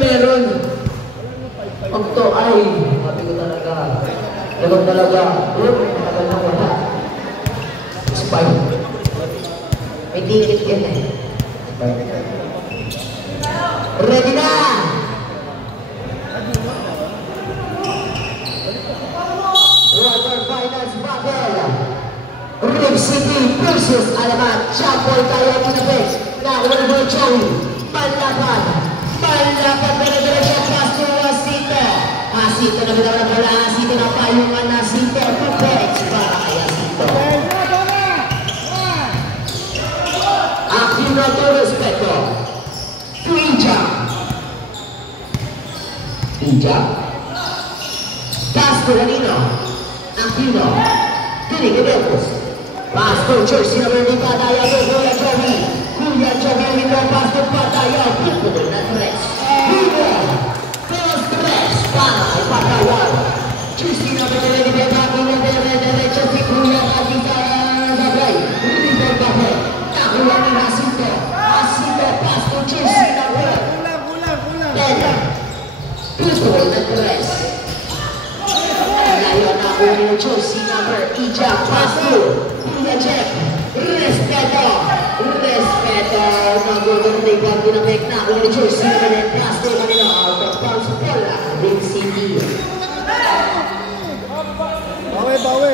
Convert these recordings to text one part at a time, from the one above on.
Meron. Pag to ay, sabi ko talaga, ganun talaga, matagal na wala. Spike. May ticket yan eh. Ready na! Quarterfinals battle. Rip City versus Alamat. Champoy tayo ang kinapit. Nakuha mo Joey. Panlaban. Panlaban na nagdala Pasto Asito. Asito na bitaw na pala. Asito na payungan na Asito. 2 points para kay Asito. Aquino to respeto. To Inja. Inja. Pasto Ranino. Aquino. Tinigidepos. Pasto jersey number 2 Pataya. Kuya Joey. Kuya Joey nito Pasto Pataya. Pipulo na tres. Pipulo. Dos tres. Para kay Pataya. Jersey number 2 nito Aquino. Derecha si Kuya Agita Bagay. River Bahe. Nakuha ni Asito. Asito Pasto jersey number. Dela. Pipulo na tres. Ngayon nakuha ni jersey number Ija Pasto. Kuya Jack. Respeto. Respeto. Nagugurtigan dinamik na kuha ni jersey number Pasto kanina. Out of bounds bola. Rip City. Bawi.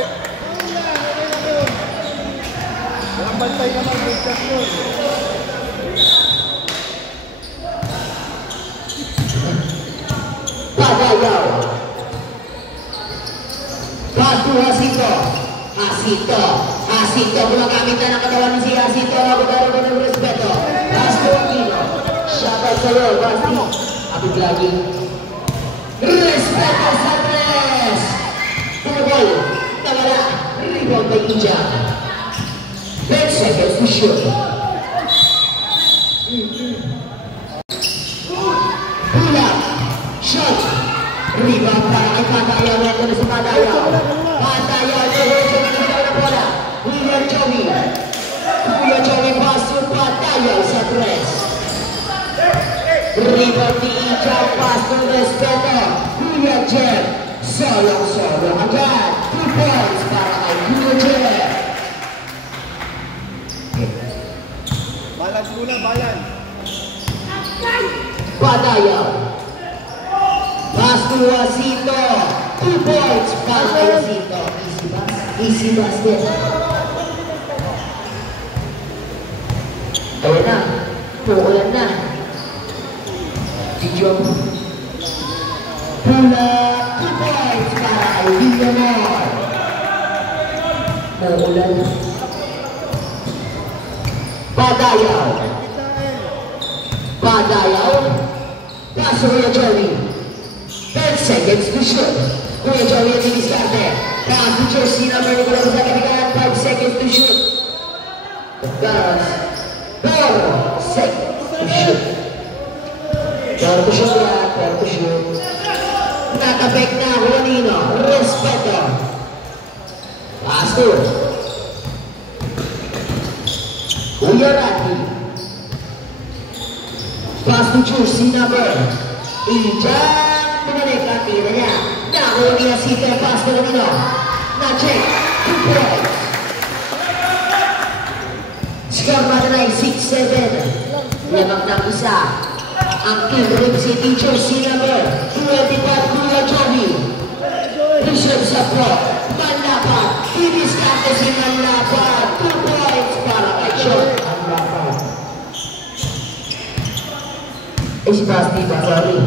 Walang bantay naman. Bigkas mo. Pagayaw. Pasto Asito. Asito. Gumagamit na ng katawan ni si Asito. Nagugaro ko ng respeto. Pasto Aquino. Shoutout sa'yo, Basti. Abig lagi. Respeto sa tres. Tugol. Tagala. Rebound by Ija. 10 seconds to shoot. Pull-up. Shot. Rebound para kay Patayaw. Ito na si Patayaw. Patayaw. Kuya Joey Pasto Patayaw sa tres. Rebound ni Ija Pasto respeto. Kuya Jeff. Solo agad. 2 points para kay Kuya Jeff. Balance muna, balance. Patayaw. Pasto Asito. 2 points para kay Asito. Easy basket. Ayan na. Puulan na. Video. Pula. 2 points para kay Villamor. Puulan. Patayaw. Paso Kuya Joey. 10 seconds to shoot. Kuya Joey ang diniskarte. Paso jersey number 2 sa kabigaan. 5 seconds to shoot. Gas. 4 seconds to shoot. 4 to shoot. Nakabek na Juanino. Respeto. Paso. Kuya Rati. Pasto jersey number. Ija. Pinalik ang tira niya. Nakuha niya si Pasto Juanino. Na-check. 2 points. Score natin ay 6-7. Lamang ng isa. Ang King Rip City jersey number 25 Kuya Joey. Bishop sa pro. Manlapan. Didiskarte si Manlapan. 2 points para kay Shot. Manlapan. Si Basti ba? Sorry.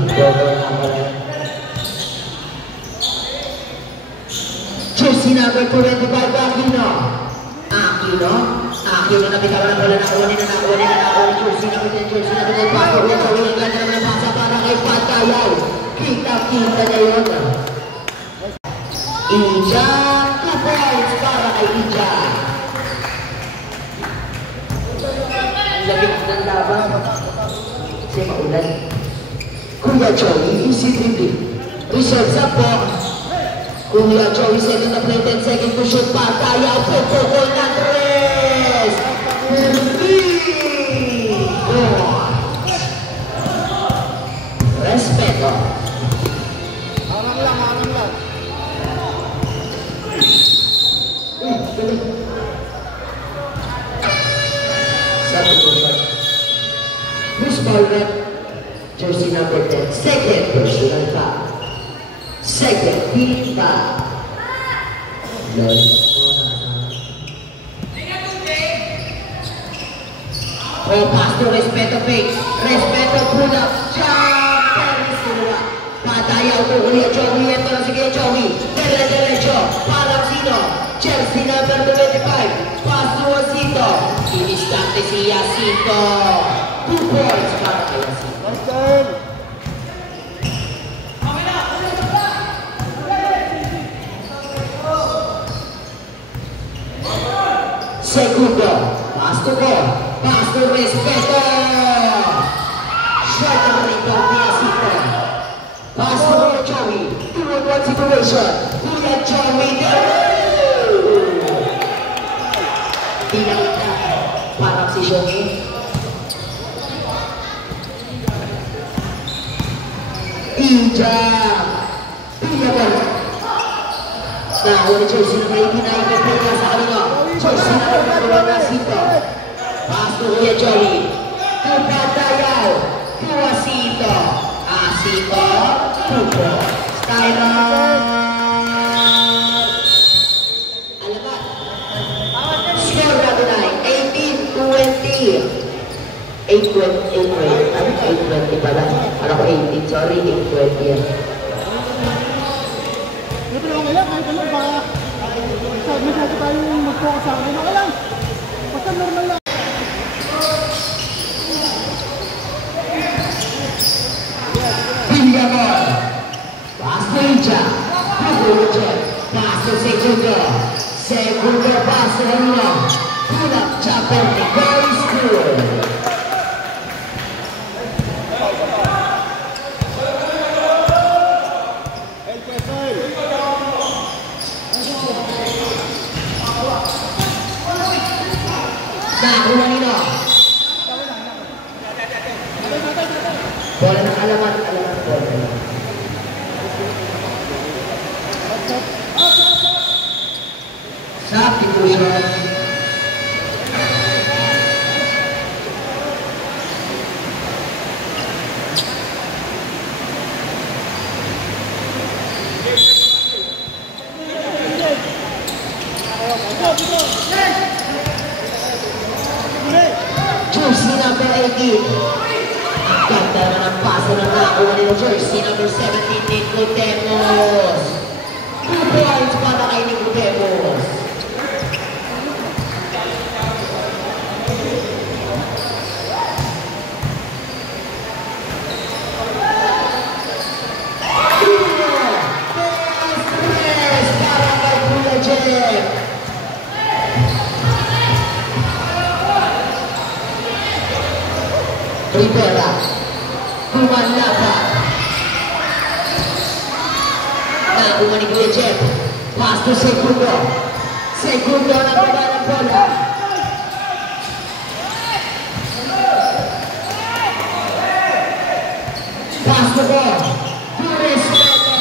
Jersey number 25 Aquino na bitawan ang bola na kunin jersey number 10 Pasto Kuya Joey. Ang ganda naman ang pasa para kay Patayaw. Kita niya yun. Ija. 2 points para kay Ija. lamig ng laban. Kasi maulan. Kuya Joey, easy dribbling. Reserve sa po. Kuya Joey, second na play, 10 seconds to shoot. Patayaw, pupukol na tres. Respeto. Harang lang, harang lang. Substitution. Who's Barnett? Jersey number 10. Second personal foul. Second team foul. Oh, pasto, respeto, fake. Respeto, pull up. Jump! Paris, kinuha. Patayaw ko, Kuya Joey. Ito na si Kuya Joey. Dire-diretso. Parang sino? Jersey number 25. Pasto, Jacinto. Inistante si Jacinto. 2 points para kay Jacinto. Nice turn. Segundo. Pasto ko. Pasto, respeto. Short ang rebound ni Jacinto. Pasto, Kuya Joey. 2-on-1 situation. Kuya Joey. Bilang ito. Parang si Joey. Ijab. Piyagan. Nakuha ni Jersey na 89 na pila sa kanila. Jersey na pagkakaroon na Jacinto. Pasto Kuya Joey. Kupatayaw. Jacinto. Jacinto. Pupo. Skyler. Alamat. Score na tunay. 18-20. 8-20. Ano ka 8-20 pala? Ano ko 18? Sorry, 8-20 yan. Ito lang kaya, kahit ano ba, masyado tayong mag-focus sa akin. Okay lang, basta normal lang. Pilyamon. Pasto Ija. Pagulutyan. Pasto Segundo. Segundo pasto kanina. Pull-up chopper ni Boy School. Nakuha nila. Bola ng alamat bola. Substitution. Jersey number 18. Ang ganda naman ang pasa ng nakuha nila. Jersey number 17, Nicodemos. 2 points para kay Nicodemos. Para kay Kuya Jeff. Rivera, Kumanapa. Nakuha ni Kuya Jeff. Pasto Segundo. Segundo na baba ng bola. Pasto ko. Respeto.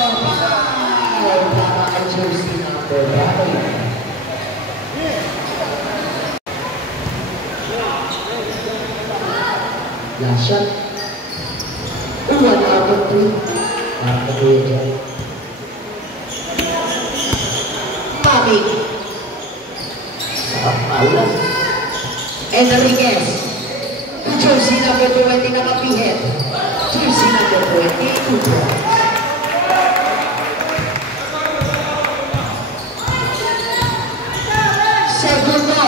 Foul para kay Jersey number 5. Last shot. 1 out of 3. Para kay Kuya Jeff. Mami. Paulan. Enriquez. Jersey number 20 na kapihit. Jersey number 20. 2 points. Segundo.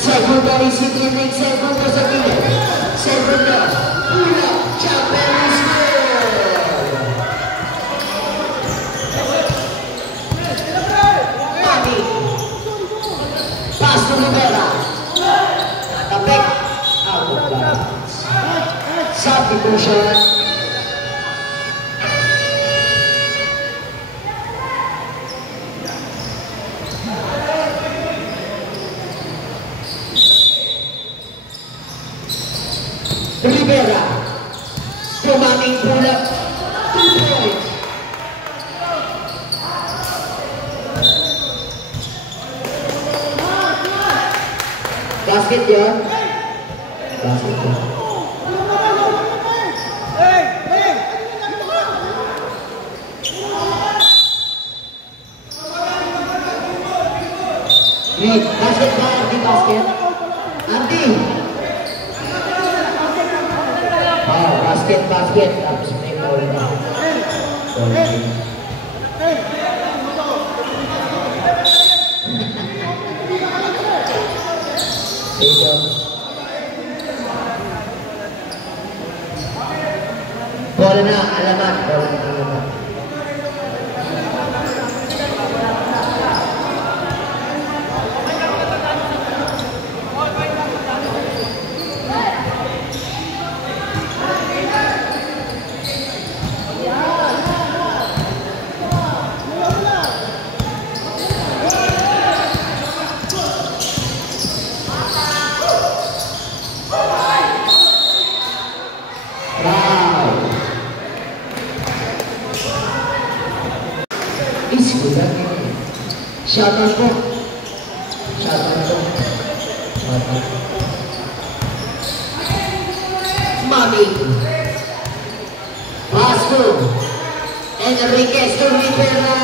Segundo ni si Trinity. Segundo sa pilit. Segundo. Pull-up. Japanese goal. Mami. Pasto Rivera. Natapik. substitution. Rivera, tumaming pulap, 2 points. Basket yun? Basket yun. Wait, basket ba? Andy, basket? Andy! Oh, basket. Tapos may ball na. Bola na, alamat. Shoutout po. Mami. Vasco. Enriquez to Rivera.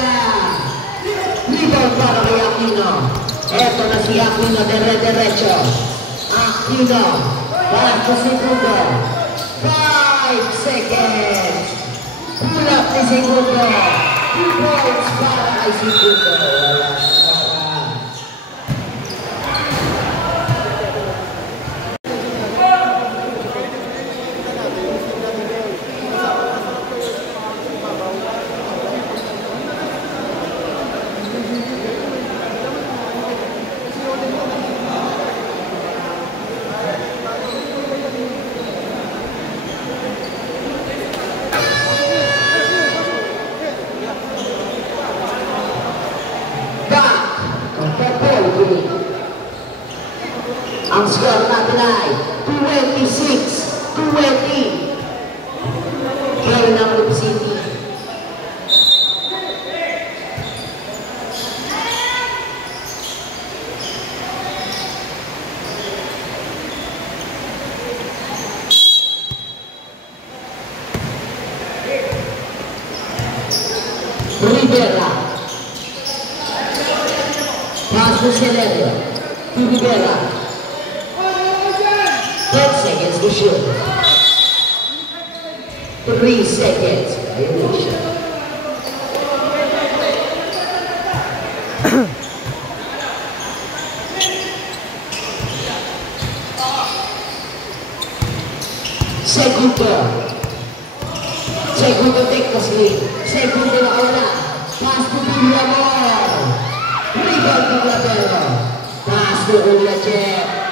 Rebound para kay Aquino. Eto na si Aquino, derecho. Aquino. Vasco segundo. 5 seconds. Pull up ni segundo. 2 points para kay segundo. Ang score natin ay 26-20. Carry ng Loop City. Rivera. Pass to Celerio. To Rivera. 10 seconds to shoot. 3 seconds. Ayun na siya. Segundo take the sleep. Segundo na wala. Pass to Villamor. Rebound to Latero. Pass to Uliacek.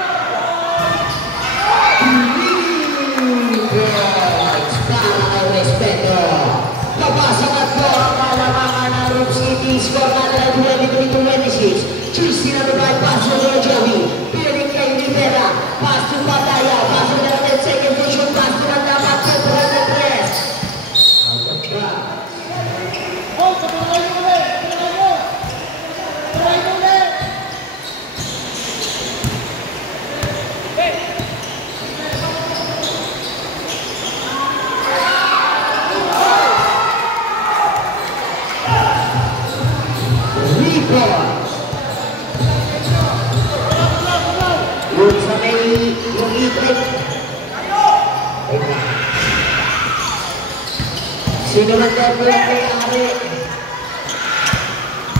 Score natin ay 23-26. Tristan ang babae, pass to Joey. Piling kay Rivera. Pass to Pataya. Pass to natin second position. Pass to natin dapat sa press. Out of track. Yung sa may yung itrik. Sino man daw po ang may-ari?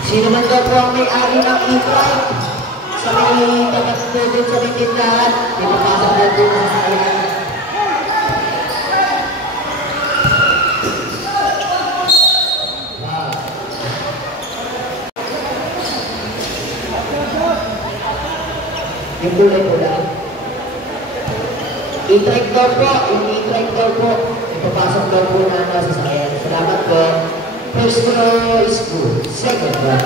Sino man daw po ang may-ari ng itrik? Sa may tapat po dun sa may tindahan. Pinapasok na dun sa kanya. Yung kulay pula. I-track daw po, i-track daw po. Ipapasok daw po na sa sasakyan. Salamat po. First row is good. Second row.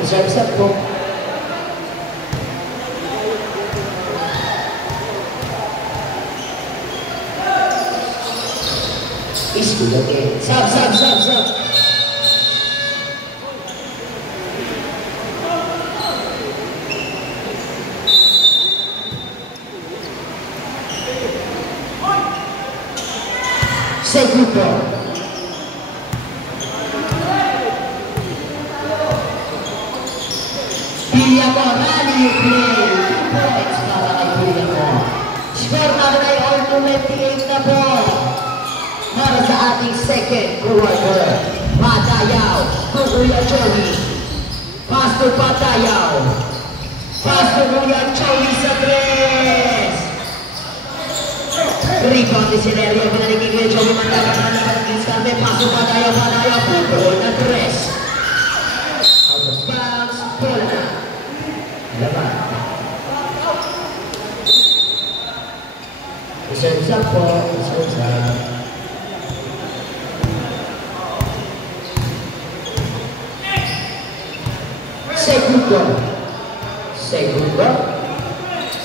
Isap-isap po. Is good again. Sab. Segundo. Villamo, rally you play. 2 points para kay Villamo. Score namin ay all 28 na po. Para sa ating second quarter. Patayaw, Kuya Joey. Pass to Patayaw. Pass to Kuya Joey sa 3. Rebound di Celerio, pinalik ni Kuya Joey, mandakan na naman ang Giscarme, pasok Patayaw, punto na 3. Out of bounds, bola na. Laban. Isa-isa po, isa-isa.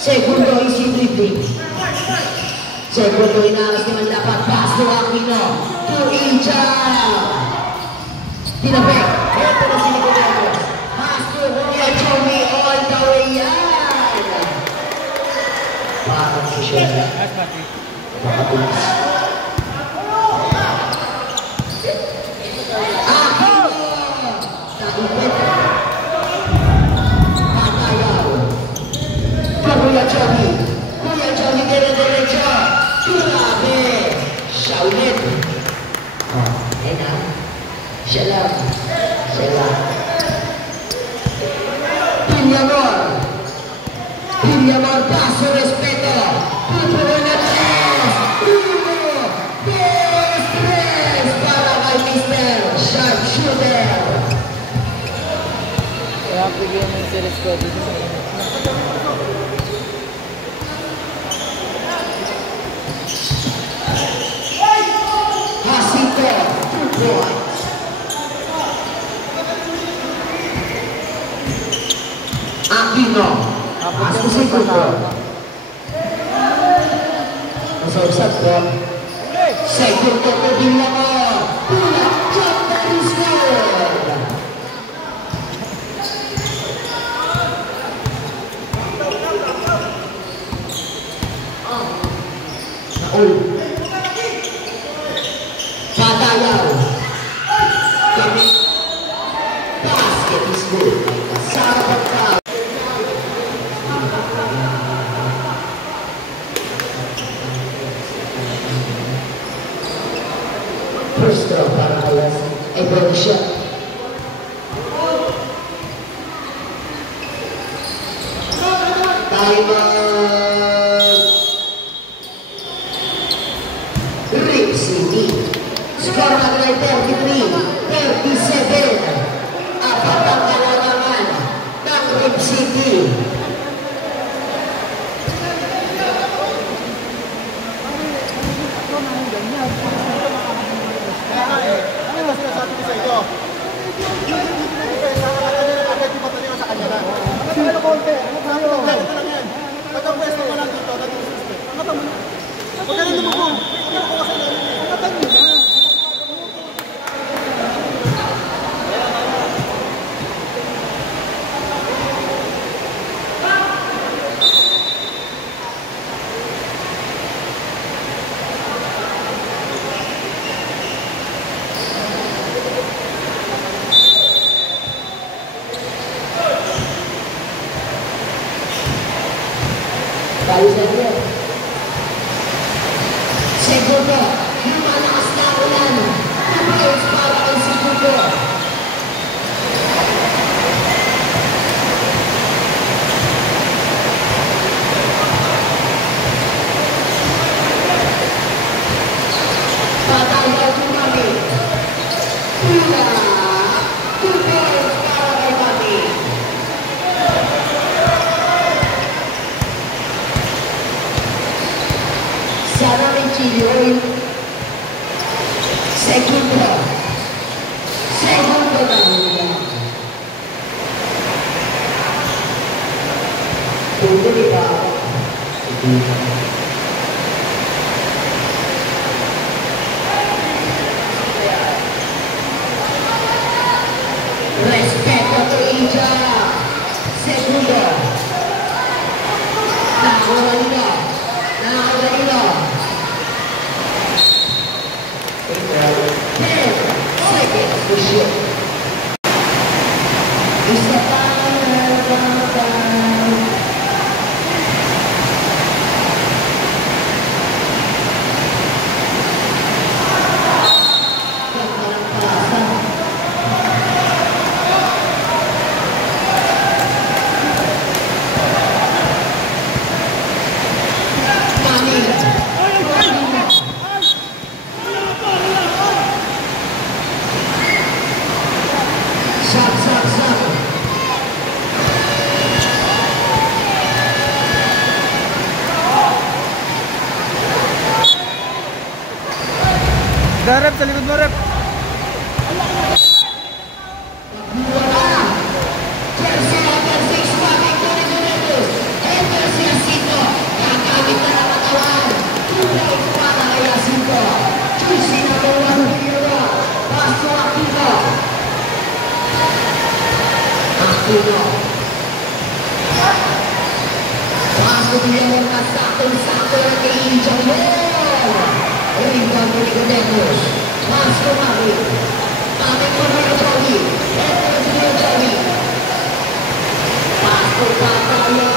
Segundo is dribbling. Segundo inaras naman dapat pass to Aquino. To Ija. Tinapik. Ito na si Nicodemus. Pass to Kuya Joey all the way yan. Parang si Shella. Makapulis. Aquino. Nakipit. Kuya Joey. Kuya Joey dire-diretso. Grabe. Siya ulit. Oh, ayun na. Siya lang. Villamo, paso, respeto. Pupulo na 3. 1, 2, 3. Para kay Mr. Sharpshooter. Kaya bigyan mo yung series ko dito sa inyo. Hasito, 2 points. Aquino, pass to Segundo. Masawsat po. Segundo po Villamo. Pulang jump that is good. Patayaw. Kami. Basket is good. Sarap ka. First throw para Alas. Ay, brother siya. Rip City. Score natin ay 33, 37. Apat ang kalangan ng Rip City. Ano ba sinasabi ko sa inyo? Sa kanya na. Ano konti? Ano lang yan? Pagka pwesto mo lang dito, nag-suspe. Huwag ka rin lumubog. Huwag ka kasi namin. Tayo sa inyo. Segundo, lumalakas na ulan. 2 points para kay Segundo. Patayaw kumami. Pula. 2 points para kay Mami. Sana may chili oil. Segundo na nila. Tuloy ba? Respeto to India. Segundo. Nakakuha nila. 10 seconds to shoot. Isa pa Rep, sa likod mo, Rep. Masuk dia dengan satu-satu lagi jauh. Rebound dari Nicodemus. Masuk lagi. Tapi kembali lagi. Lagi. Masuk Bataya.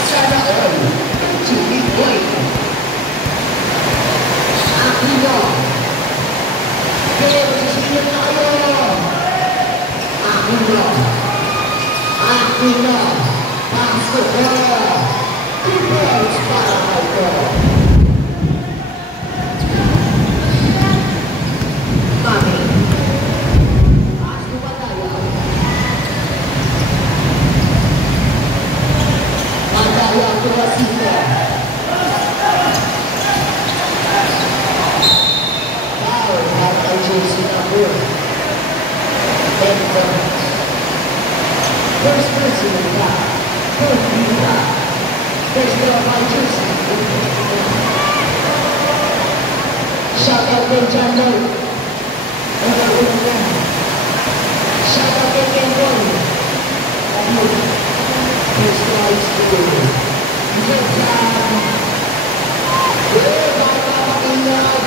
Sada on. Cili boy. Aquino. Aquino. Masuk bola. Dibuat para Michael. Mami. Masuk Bataya. Bataya Tuasita. Tahu kata Singapura. First person in that. First in that. First of all, shout out to John Lloyd. Shout out to Ken Boy. First rights to do. Good job. Good job.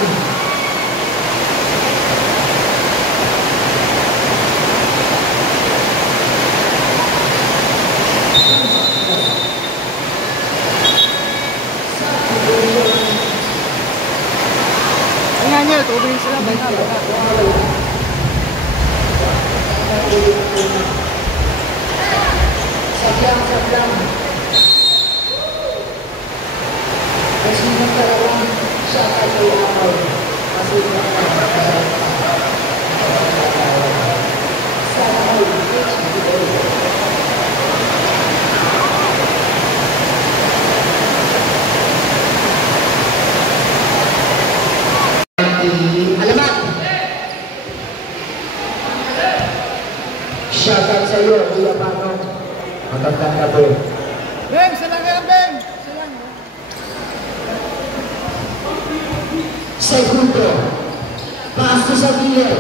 Inganya, tubig sila. Sadyang. Kasi nagkaroon siya kayo ako. Kasi sana ako. Alamat! Shoutout sa iyo, Kuya Pano. Magandang gabi. Beng, salang yan, Beng! Salang. Segundo, pasto sa Biel.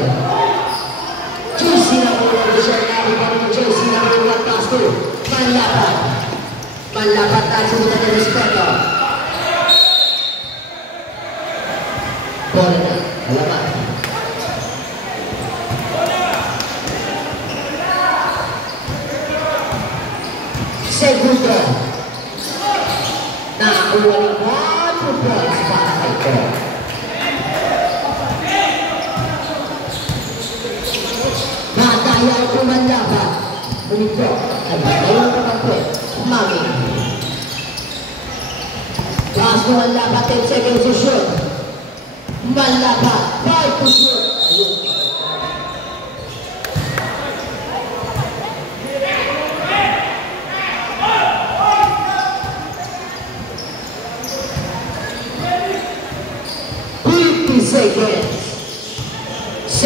Juicy na mula ng Sherry Pano. Juicy na mula ng pasto. Manlapat. Manlapat na sumunod ng respeto. Bola na. Alamat. Segundo. Nakakuha ng 4 points para kay Ko. Bataya kumanlaban. Umito. Ay ngayon kapatid. Mami. Pass kumanlaban 10 seconds to shoot. Manlaban. 5 to shoot. Ayun.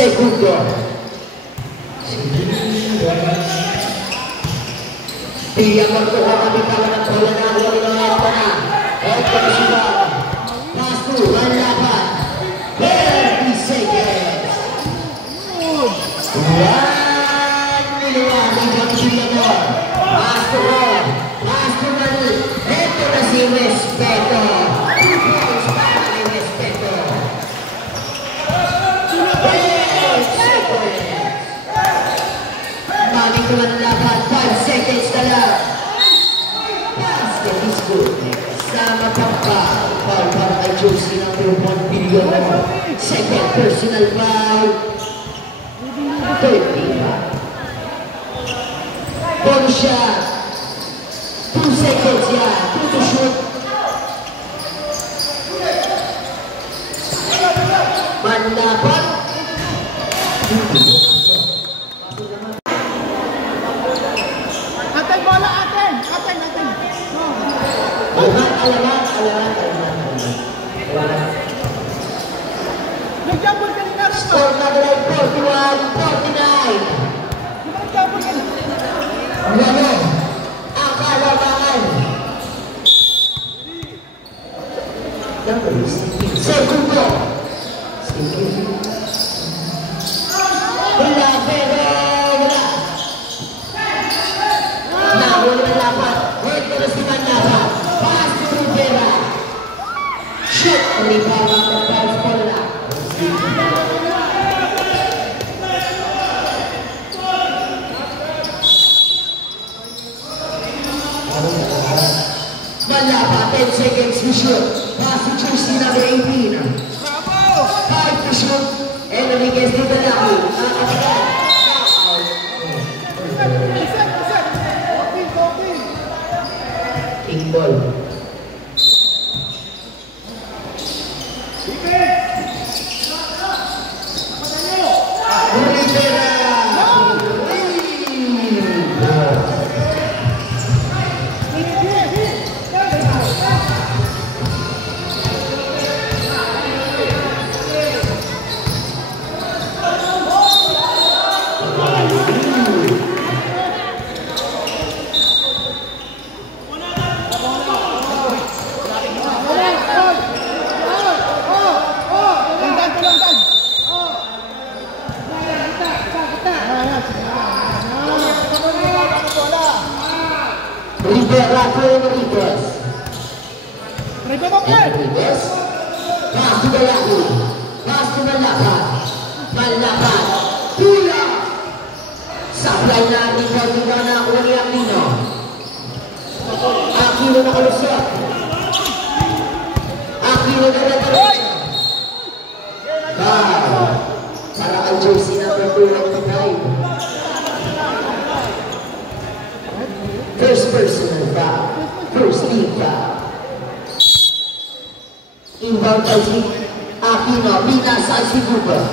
segundo. Pilihan Marco kapitala ng bola na ako nila ito na. Ito na sila. Pass to, manlaban. 30 seconds. One niliwanag ang Pilihan. Pass to Ron. Pass to Manu. Ito na si Respeto. 2 points para kay Respeto. 10 seconds. Maling naman laban. 5 seconds na lang. Basket is good. Sama pa pa. Foul para kay Josie ng 2 billion. Second personal foul. 30 pa. Bonus shot. 2 seconds yan. 2 to shoot. Manlaban. Aten bola, aten. Aten. Alamat. Nag-jumble ka nila. Score na nila 41-49. Nag-jumble ka nila. Lalo. Ang kalabangan. Segundo. Wala, pero wala. Nahuli na lapat. Ito na si Manaba. Pass to Rivera. Shoot. Rebound ang the-bounce ball na. Manaba, 10 seconds to shoot. Pass to Chelsea number 18. 5 to shoot. Enriquez dito na ako. Nakakapagal. Iset. Copy. King ball. Rivera for Enriquez. Enriquez. Pass to Galaki. Pass to Manlaban. Tula. Supply na rebound nila na ako ni Aquino. Aquino na kalusot. Aquino na natalit. Para kay Josie number 2 First personal foul. First team foul. Inbound kay si Aquino. Pinasa si Guba.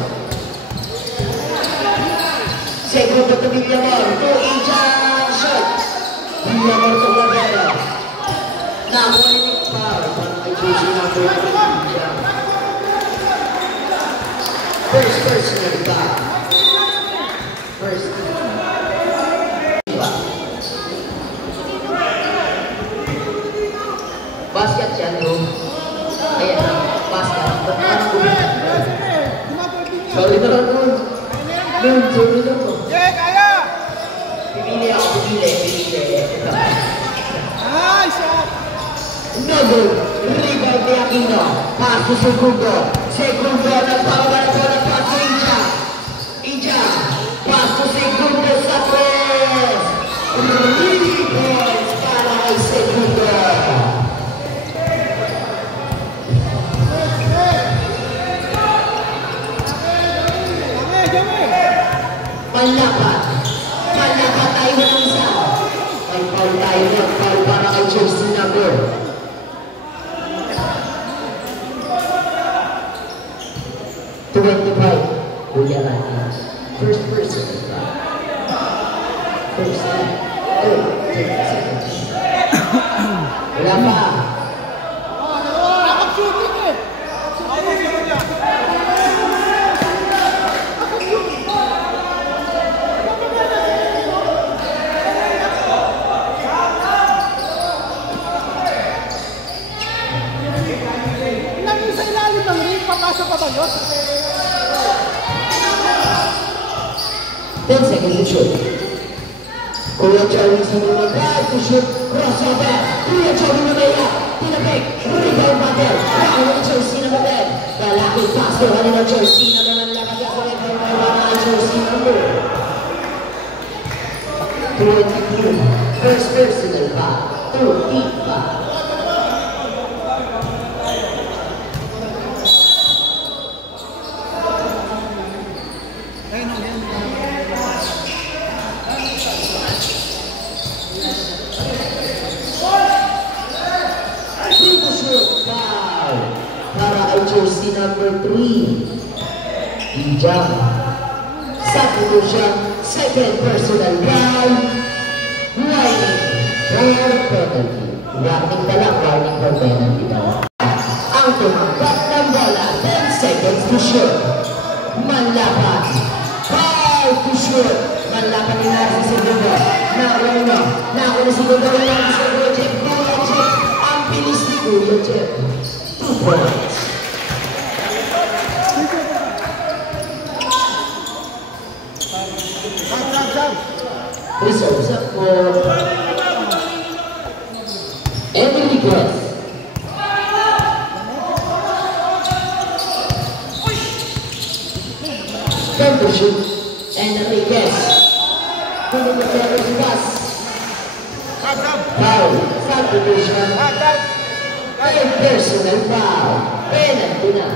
Segundo to Villamor. 2-inch shot. Villamor to Guerrero. Nakulinik foul. Para kay Josie number 2. First personal foul. First team. Basket siya, no? Ayan, basket. Sorry na lang, Ron. Sorry na po. Kaya! Pipili ako, pipili. Nice! Double. Rebound ni Aquino. Pass to Segundo. Nagpapabala ko ng pass to Inja. Pass to Segundo sa press. 3 points para kay Segundo. Manlaban tayo ng isa. May foul tayo ng foul para kay Chelsea number. Kuya Rani. First person. First time. Wala pa. Nakag-shooting eh! 10 seconds to shoot. Kuya Joey sinunod to shoot. Crossover. Kuya Joey na may tinapik. Rebound battle. Nakuha ni Jersey na battle. Lalaki pass to kanina Jersey na naman lakagya ko rin kung may mga Jersey number 22. First personal foul. 2 foul. Jersey number 3. Ijam. Sakto siya. Second personal foul. Warning for penalty. Warning pala. Warning for penalty daw. Ang tumanggap ng bola. 10 seconds to shoot. Manlapat. 5 to shoot. Manlapat ni Narcis Segundo. Nakuha ni Segundo. Nakuha si Kuya Jeff. Kuya Jeff. Ang bilis ni Kuya Jeff. 2 points. Reserves up for Emily Grass. Time to shoot. Enriquez. Kunin mo siya ng pass. Foul. Substitution. Third personal foul. Penalty na.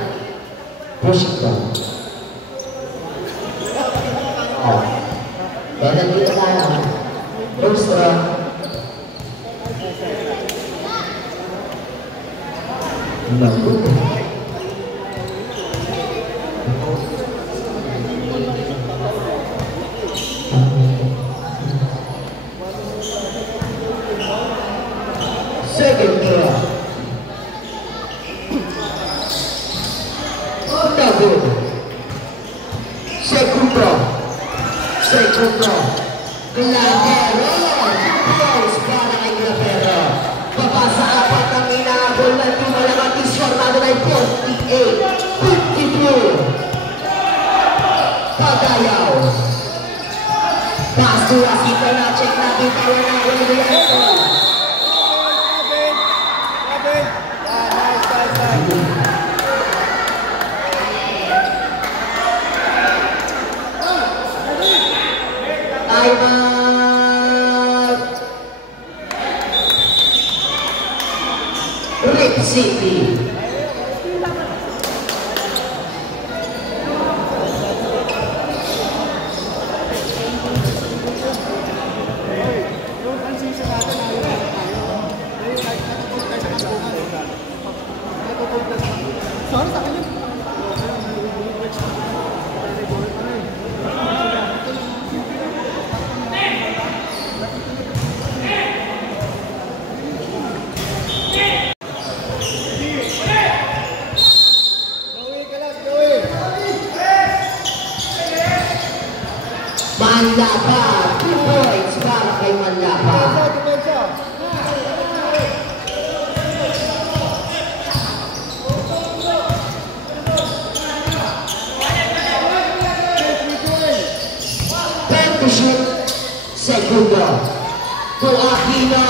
Pushing down. Penalty na tayo. First round. Naku. Second round. Naku. Segundo. Glapero. Close para kay Glapero. Papasa apat ang inaabol na tumalabang disformado na 48-52. Pagayaw. Pass to Asito na check natin tayo na Oliviero. Rip City. Manlapa, 2 points para kay Manlapa. Pen to shoot, Segundo. To Aquino,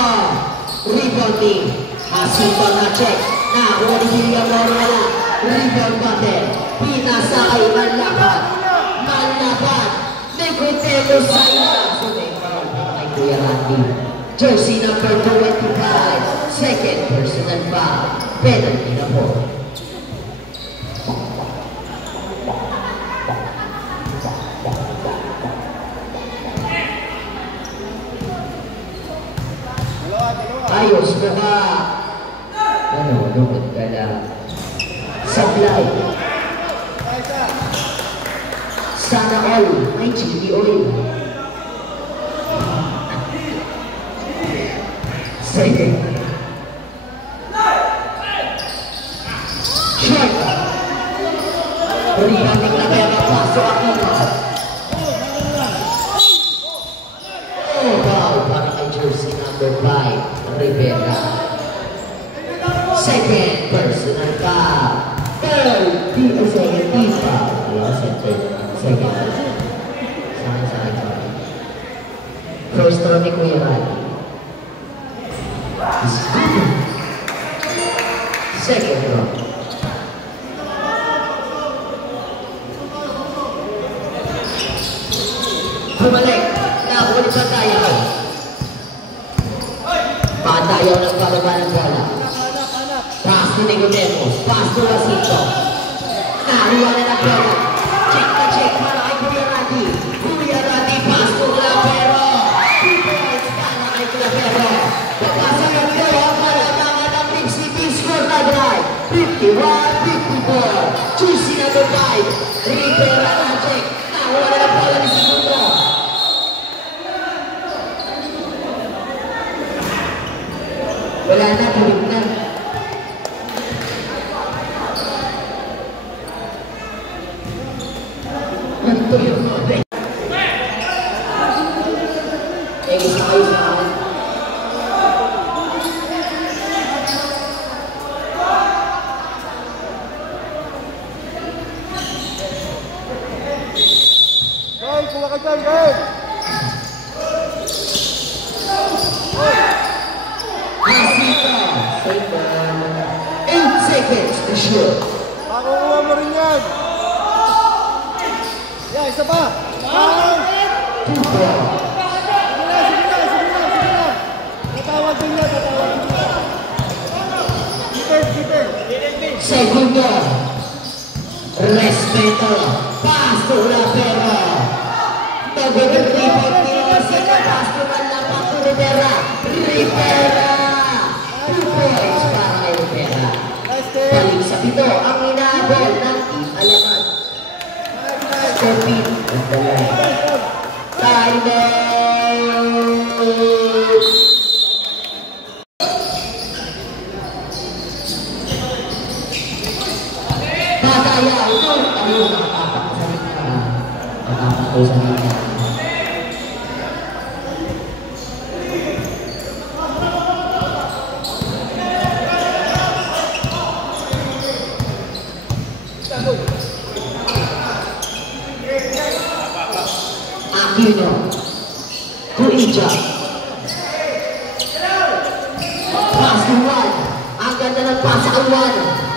rebounding. Hasito na check. Nakuha ni William Morala. Rebound battle. Pinasa kay Manlapa. Manlapa. Negotelo sa ila. So, may parang kay Kuya Randy. Jersey number 25. Second personal foul. Penalty na po. Ayos mo ka. Ano, lukot ka lang. Supply. Sana all. May chili oil. Second. Shot. Rebounding na kaya mapasok Aquino. Oh, wow. Para kay jersey number 5. Rivera. Second personal foul. Third, second team foul. Second. Second. First round ni Kuya Randy. Second round. Bumalik. Nakulit pa tayo. Patayaw ng pababa ng bola. Pass to Nicodemos. Pass to Jacinto. Nakuha na ng bola. Check na check para kay Kuya Randy. Kuya Randy, pass to Clavero. 2 points para kay Clavero. Pagkasagot ko, malamangan ng Big City score na drive. 51-54. Juicy number 5. Rivera na check. Nakuha na ng bola ni Segundo. Wala na, tulog na. Tulog na. Gusto kayo sa akin. Guys, kuha ka dyan, guys! Jacinto. 8 seconds to shoot. Makukuha mo rin yan! Yeah, isa pa! Power! 2 points. Sige na! Tatawag din yan, Keeper! Segundo. Respeto. Pass to Clavero. Nag-rebound nila sila. Pass to Malapak to Rivera. Rivera. 2 points para kay Rivera. Balik sa pito ang inaabol ng Team Alaman. Stepin at the line. Time out! Patayaw ito. Tayo nakatapak sa lina. Nakatapak ko sa lina. Aquino. Kuija. Pass to Juan. Ang ganda ng pass sa Juan.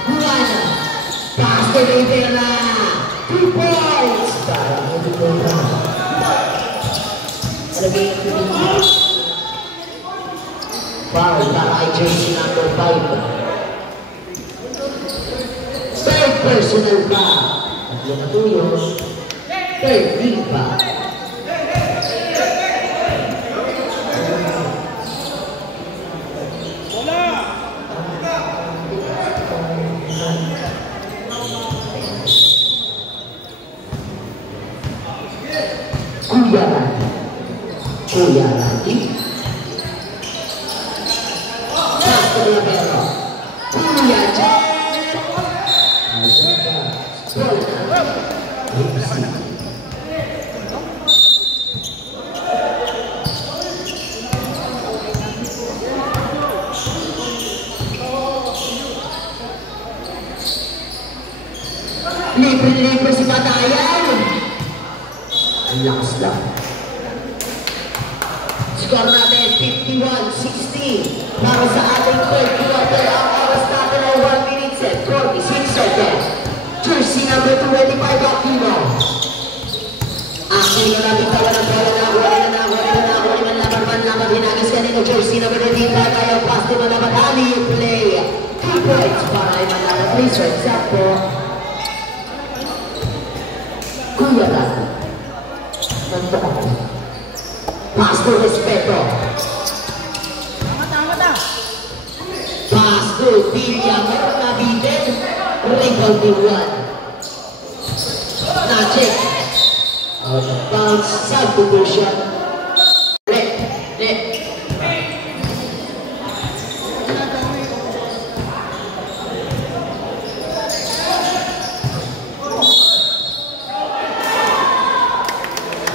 Juan. Pass to Rivera. 2 points. Parang hindi ko na. Alagay yung pinigil. Foul para kay jersey number 5. Third personal foul. Tatlo na tuyos. Third team foul. Kuya Randy. Pass to Clavero. Kuya Jet. Libre-libre si Batayan. Ang lakas lang. Score natin 51-60 para sa ating third quarter. Ang oras natin ay 1 minute and 46 seconds. Jersey number 25, Aquino. Aquino natin tawa ng bola na huli man laban hinagis kanino. Jersey number 25, tayo pass to Malabat. Ali, play. 2 points para ay Malabat. Please, right po. Kuya Randy. Nanto ako. Pass to Respeto. Tama. Pass to Villa. Meron na bitin. Rebound ni Juan. Na-check. Out of bounds. Substitution. Net.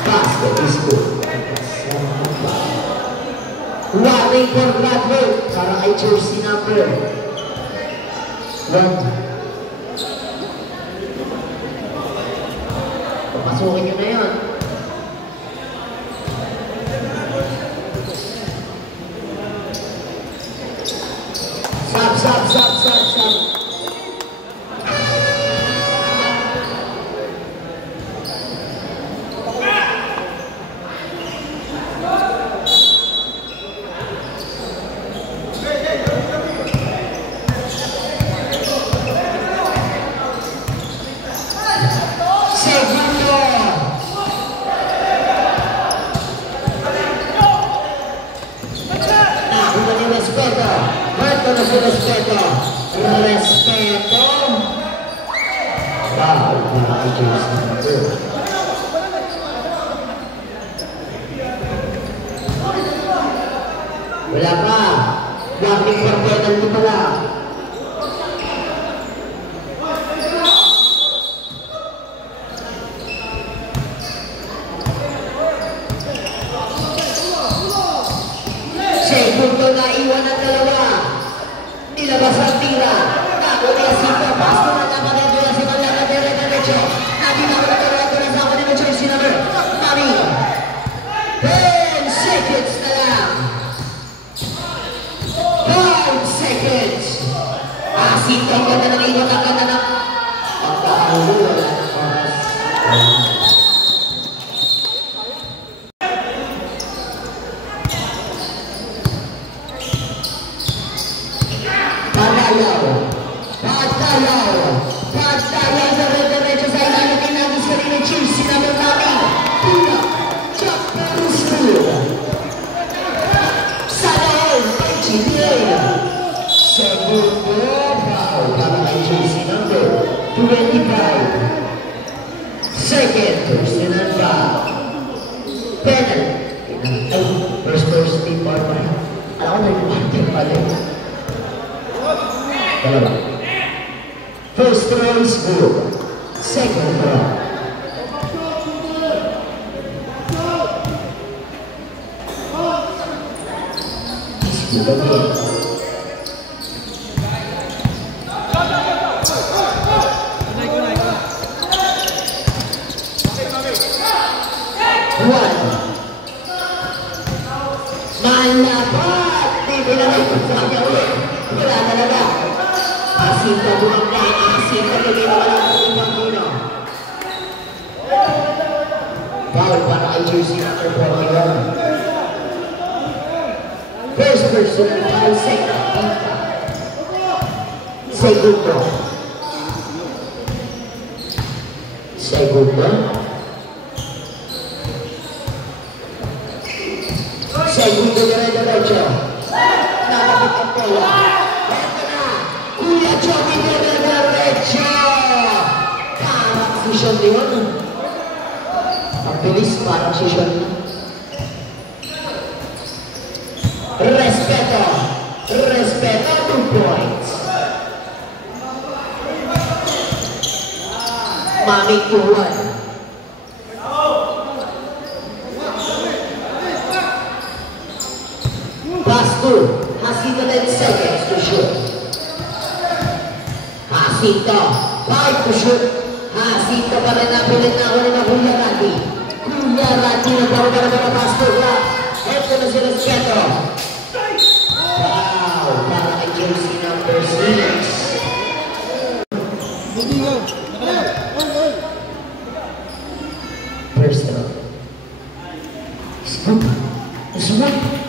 Basket is good. Warning for Gladwell para kay jersey number 1. Papasukin nyo na yan. respeto. Marco na si respeto. Respeto. Foul para kay jersey number 2. Wala pa. Walking for penalty pa lang. Segundo na iwan ang dalawa. Nilabas ang tira. Ako niya si Papasto na namanendo na si Malala Derecho. Nakita ko na talaga na sa ako ni jersey number Mami. 10 seconds na lang. 5 seconds. Asin ka ganda ng iwan ang ganda ng pagkakahulo. Wala ng oras. Pagtayaw sa red-derecho sa ilalim ng natin sa rin ng jersey number Mami. Puna, Chuck Perusco. Sana all, engineer. Segundo, foul para kay jersey number 25. Second, personal foul. Penalty. Ay, first team foul pa. Alam ko na yung team pala. Dalawa. First throw is good. Second throw. Is good again. One. Malapat! Hindi na may pagkakya ulit. Wala talaga. Asin ka bumangka. Asin ka bigay na wala ng ibang muna. Foul para kay jersey number 41. First personal foul, second. Segundo. Segundo. Segundo dire-diretso. Nakapit ang bola. Ito na. Kuya Joey dire-diretso. Parang si Sean Leon. Ang bilis parang si Sean Leon. Respeto. Respeto. 2 points. Mami 2-1. Basco has 10 seconds to shoot. Hasito, 5 to shoot. Hasito pa rin napilit na ako ng Kuya Rati. Kuya Rati na daw para mga Basco ka. Ito na si Respeto. Wow, para kay jersey number 6. First round. Scoop. Scoop.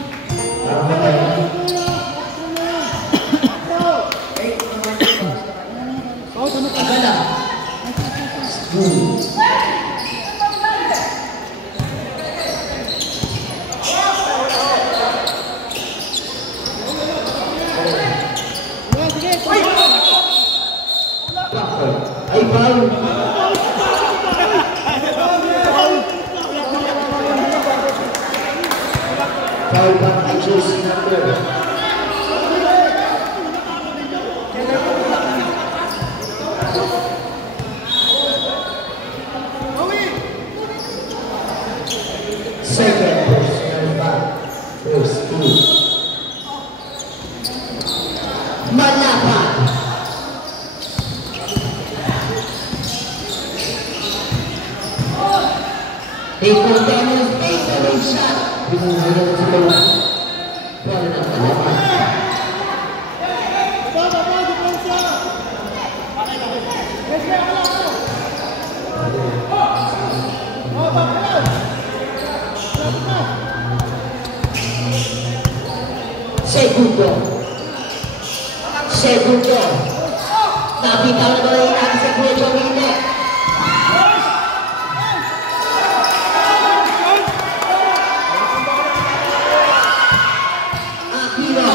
Ay, foul. Foul pa kay jersey number. Second personal foul. First two. Malapan. They put down his favorite shot. Binuhulan sa bawah. Bola ng Malapan. Segundo. Segundo. Nabitaw na ba yung natin sa Kuya Joey? Hindi. Aquino.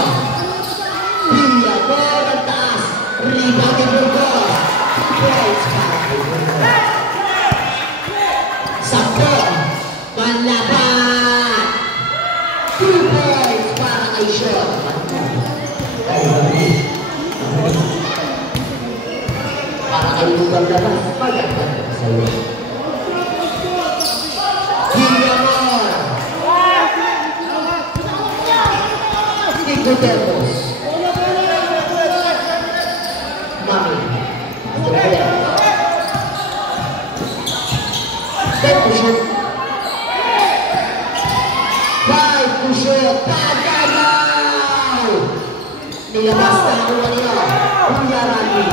2 points para kay Sean. Para kay lugar labas, magandang sa'yo. Villamor. Nico Termos. Mami. Then to shoot. 5 to shoot. Tagalaw! Nilabas na ako kanina. Kuya Randy.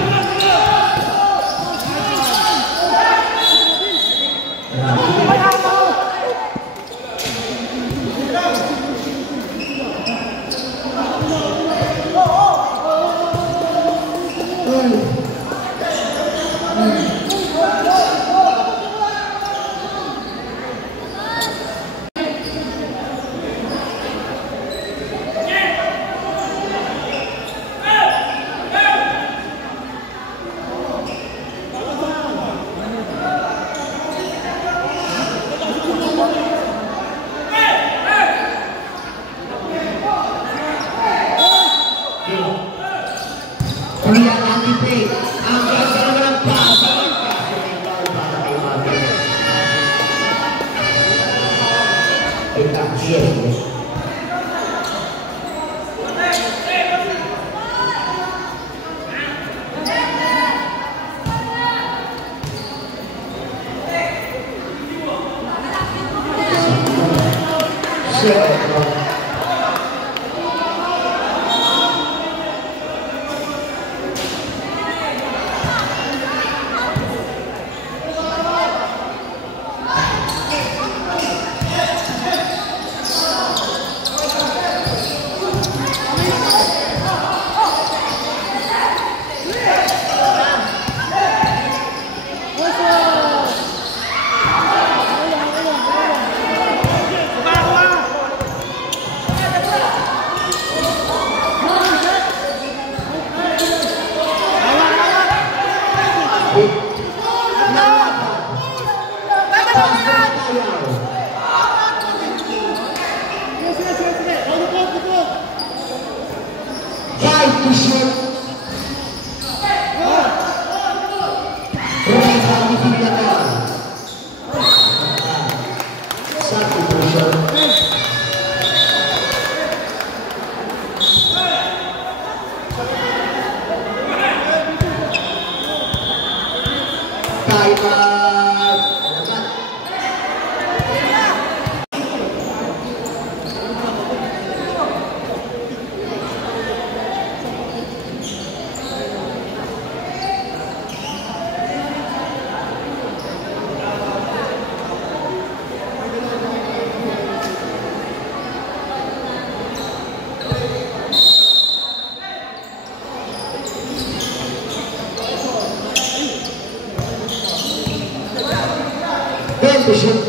Shoot.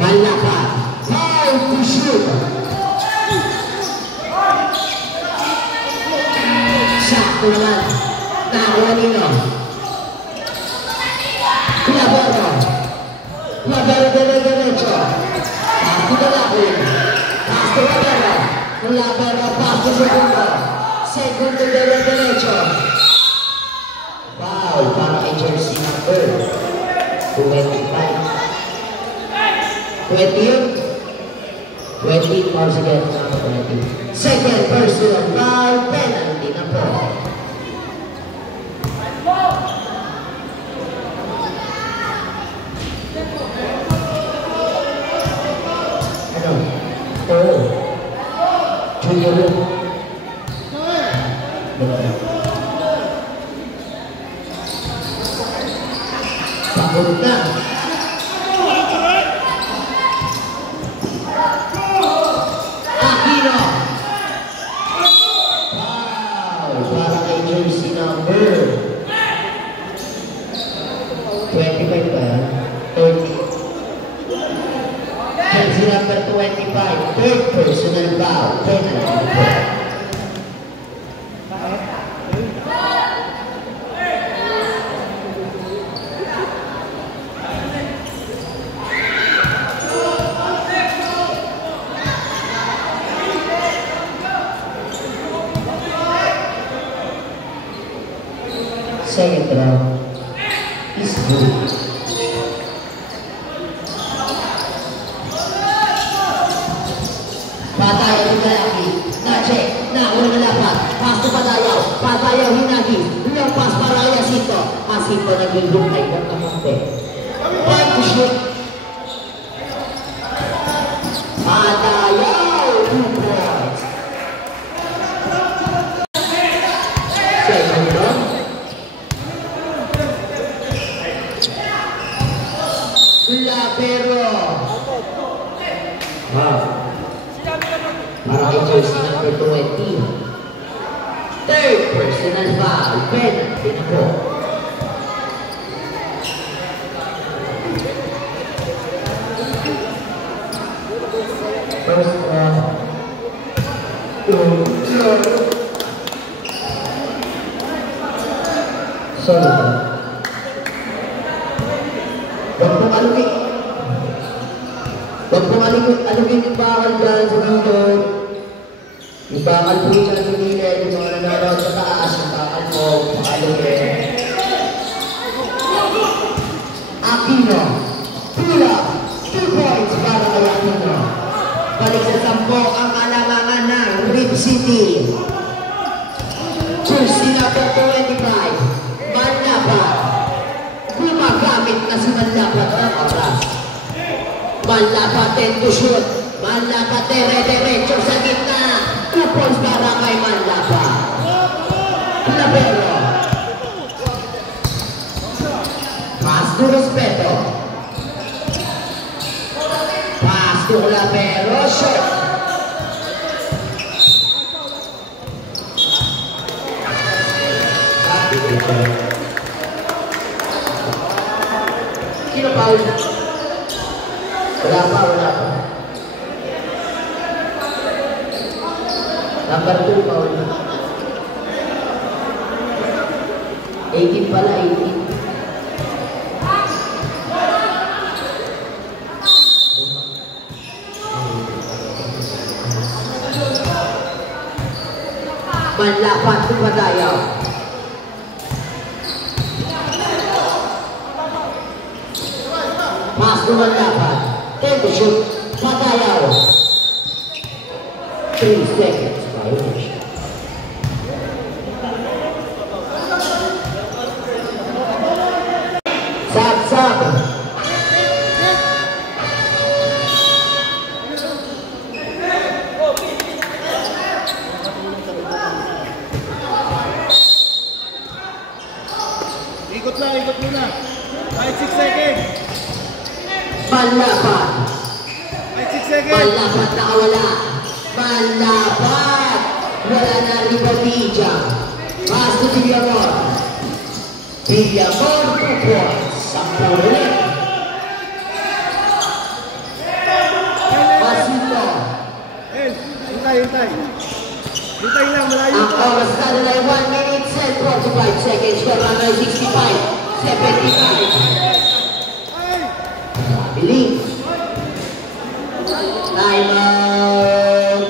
Balapan. How to shoot. Sakto naman. Nakuha nino. Labero. Labero derecho. Pasto na lapin. Pasto Labero. Labero pasto segundo. Segundo derecho. Foul para kay jersey number 25. 20 once again, number 20. Second personal foul, penalty na po. Ano? Oo. Junior yun. Pagod na. Third personal foul, penalty. Second round is good. Patayaw ni Galaki. Na-check. Nakuha na dapat. Pass to Patayaw. Patayaw hinagi. Lampas para kay Jacinto. Jacinto nag-ilbukay ng kamonte. Point to shoot. Patayaw. 2 points. Second round. Lapero. Para kay jersey number 20. Third personal foul. Penalty na po. First round. Sorry. Huwag pong alugin yung bakal dyan sa gilid. Yung bakal po dyan sa gilid, yung mga nanonood sa taas, yung bakal po, alugin. Aquino, pula, 2 points para kay Aquino. Balik sa 10 ang alamangan ng Rip City. Jersey number 25, Manlapat. Gumagamit na si Manlapat ng oras. Manlapat to shoot. Manlapat dire-diretso sa gitna. 2 points para kay Manlapat. Lapero. Pass to Respeto. Pass to Lapero. Shot. Sino foul? Wala pa. Number 2 foul. 18 pala, 18. Manlapat to Patayaw. Pass to Manlapat. Take the shoot. Patayaw. 3 seconds. Violation. Sab. Ikot muna. Kahit 6 seconds. Manlapat. Kahit 6 seconds. Manlapat nakawala. Manlapat. Wala na Ribadilla. Pass to Villamor. Villamor 2 points. 10 ulit. Jacinto. Hintay. Hintay lang, malayo Ang pa. oras na nila 1 minute and 45 seconds. Corona 65. 75. Biling. Time out.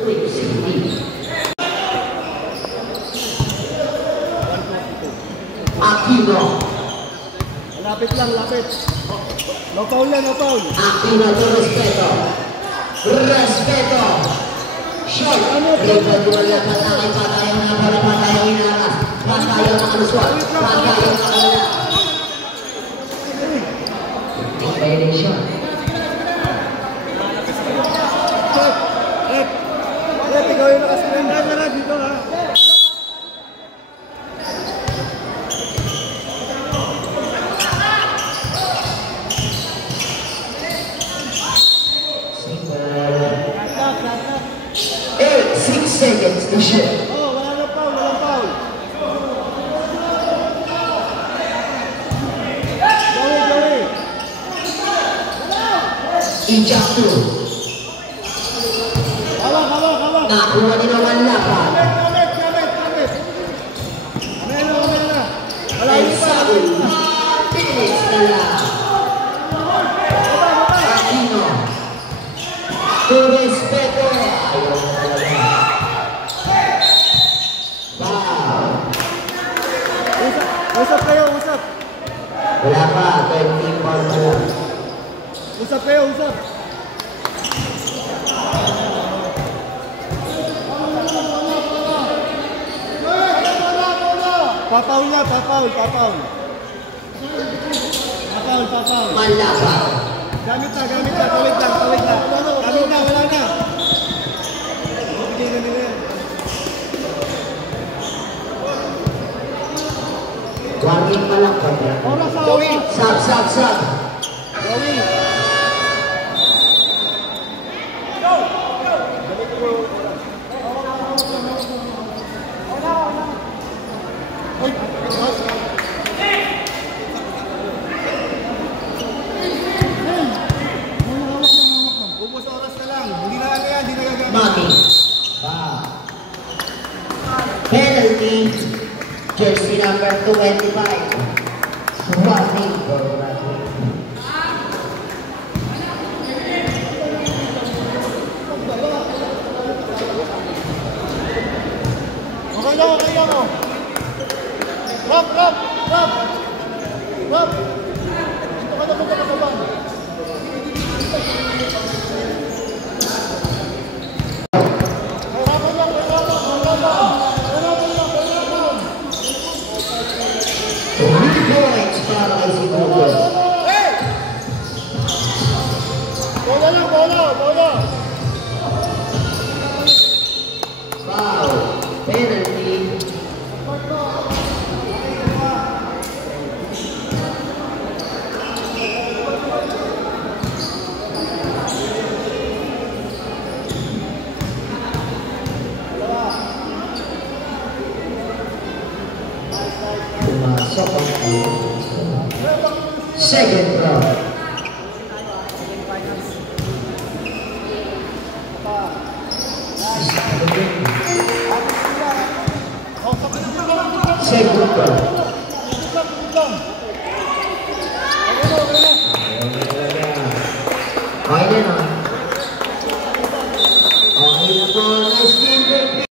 Rip City. Aquino. Lapit lang, lapit. No foul yan, no foul. Aquino to Respeto. Shot. Rebound wala pa na kay Patayaw na para Patayaw inaras. Patayaw na kaluswat. Patayaw na kalala. Violation. Rep, ikaw yung nakascreen. Tara, dito ha. Eight, 6 seconds to shoot. Oh, walang foul. Gawin. Ijak 2. Hawak. Nakuha ni Nawan Lapat. Gamit. Amen na. And 7 minutes na lang. Aquino. To Respeto. Ayaw na talaga. Usap kayo, usap. Papaul na, papaul. Papaul. Malabang. Gamit na. Tawid lang. Gamit na, wala na. Bigyan na nila yan. Warning pa lang pa. Sab. Ubus oras na lang. Hindi na yan, hindi na gagamit. Maki. Penalty. Jersey number 25. Warning for Bradley. Okay lang. Rob. Ito ka na magkakasaban. Three points para kay Siguro. Bola. Foul. Penalty. Pumasok ang second round. Second round.